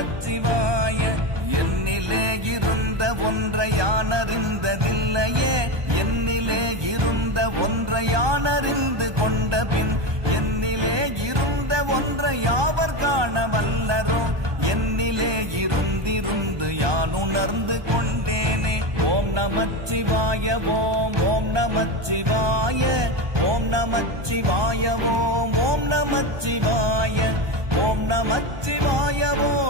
நமச்சிவாய என்னிலே இருந்த ஒன்றை யானறிந்ததில்லையே. என்னிலே இருந்த ஒன்றை யானறிந்து கொண்ட பின் என்னிலே இருந்த ஒன்றை யாவர் காண வல்லரோ என்னிலே இருந்திருந்து யான் உணர்ந்து கொண்டேனே. ஓம் நமச்சிவாய ஓம் ஓம் நமச்சிவாய ஓம் நமச்சிவாய ஓம் ஓம் நமச்சிவாய. ஓம் நமச்சிவாய ஓம்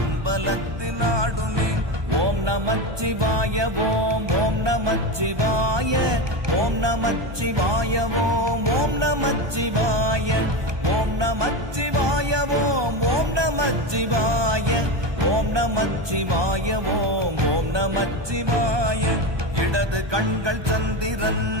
நமச்சிவாய ஓம் ஓம் நமச்சிவாய ஓம் நமச்சிவாய ஓம் ஓம் நமச்சிவாய ஓம் நமச்சிவாய ஓம் ஓம் நமச்சிவாய ஓம் நமச்சிவாய ஓம் ஓம் நமச்சிவாய. இடது கண்கள் சந்திரன்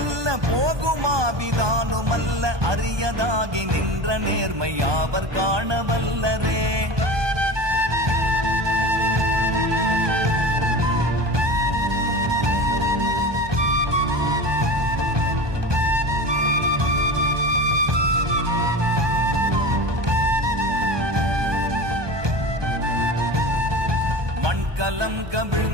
சிறியதல்ல போகுமாபிதானுமல்ல அரியதாகி நின்ற நேர்மை அவர் காணவல்லரே? மண்கலம் கவிழ்ந்த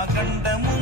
அகண்டமும்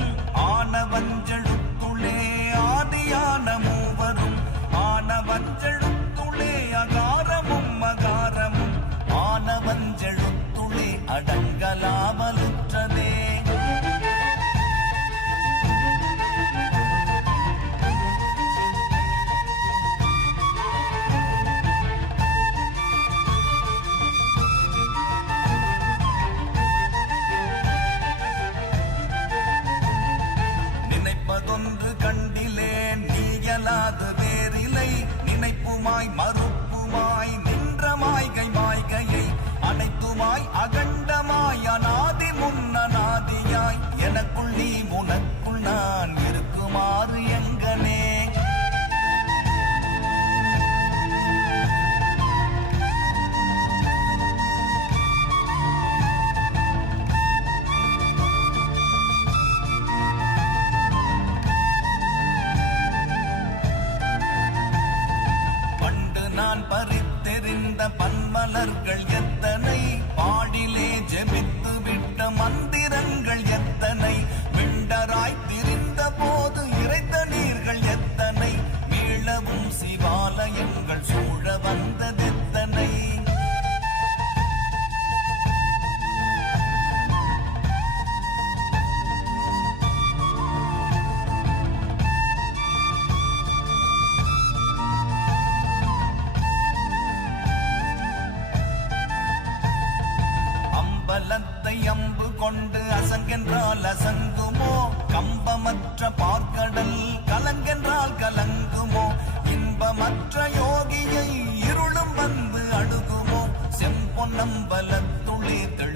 கொண்டு அசங்கென்றால் அசங்குமோ? கம்பமற்ற பார்க்கடல் கலங்கென்றால் கலங்குமோ? இன்பமற்ற யோகியை இருளும் வந்து அணுகுமோ? செம்பொன்னம்பலத்துளே தெளி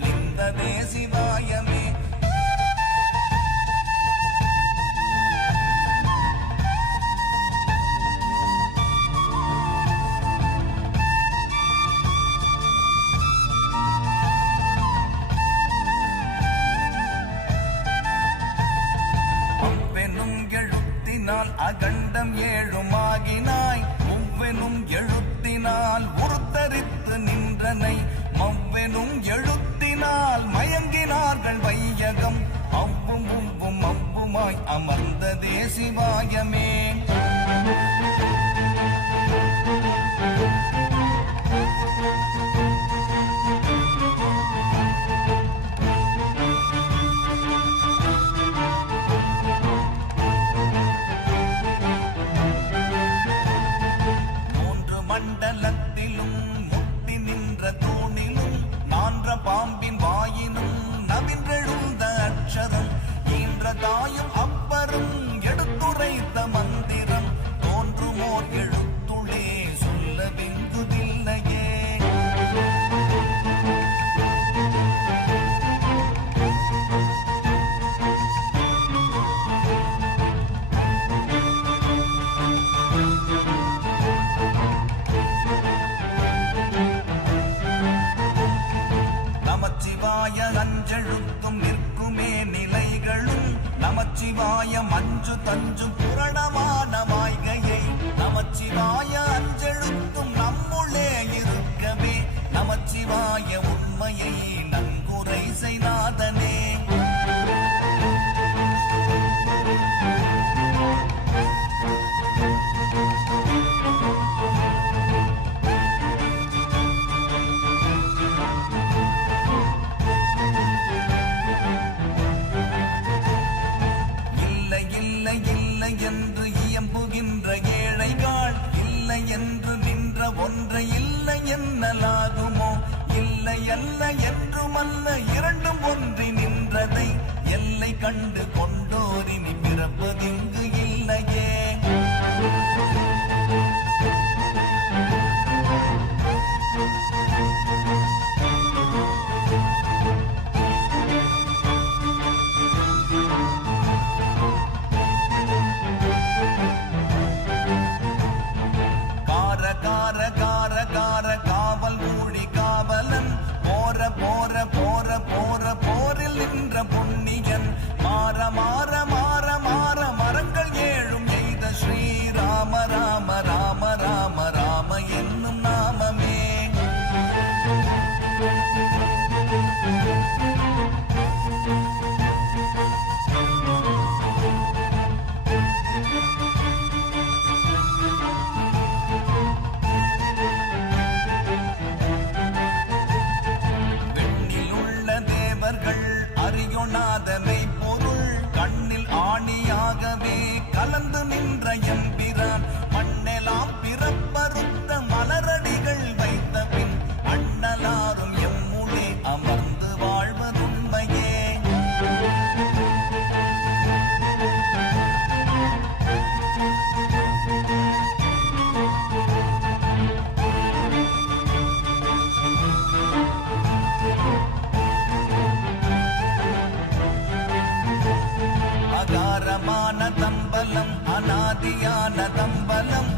எழுத்தினால் அகண்டம் ஏழுமாகினாய். ஒவ்வெனும் எழுத்தினால் உருத்தரித்து நின்றனை. மவ்வெனும் எழுத்தினால் மயங்கினார்கள் வையகம். அவ்வும் உவ்வும் அவ்வுமாய் அமர்ந்ததே சிவாயமே. தஞ்சும் கண்டு கொண்டோரினி பிறப்பதிங்கு இல்லையே. கார கார கார காவல் ஊழி காவலன். போற போ அணியாகவே கலந்து நின்ற என் ஆதியான தம்பலம்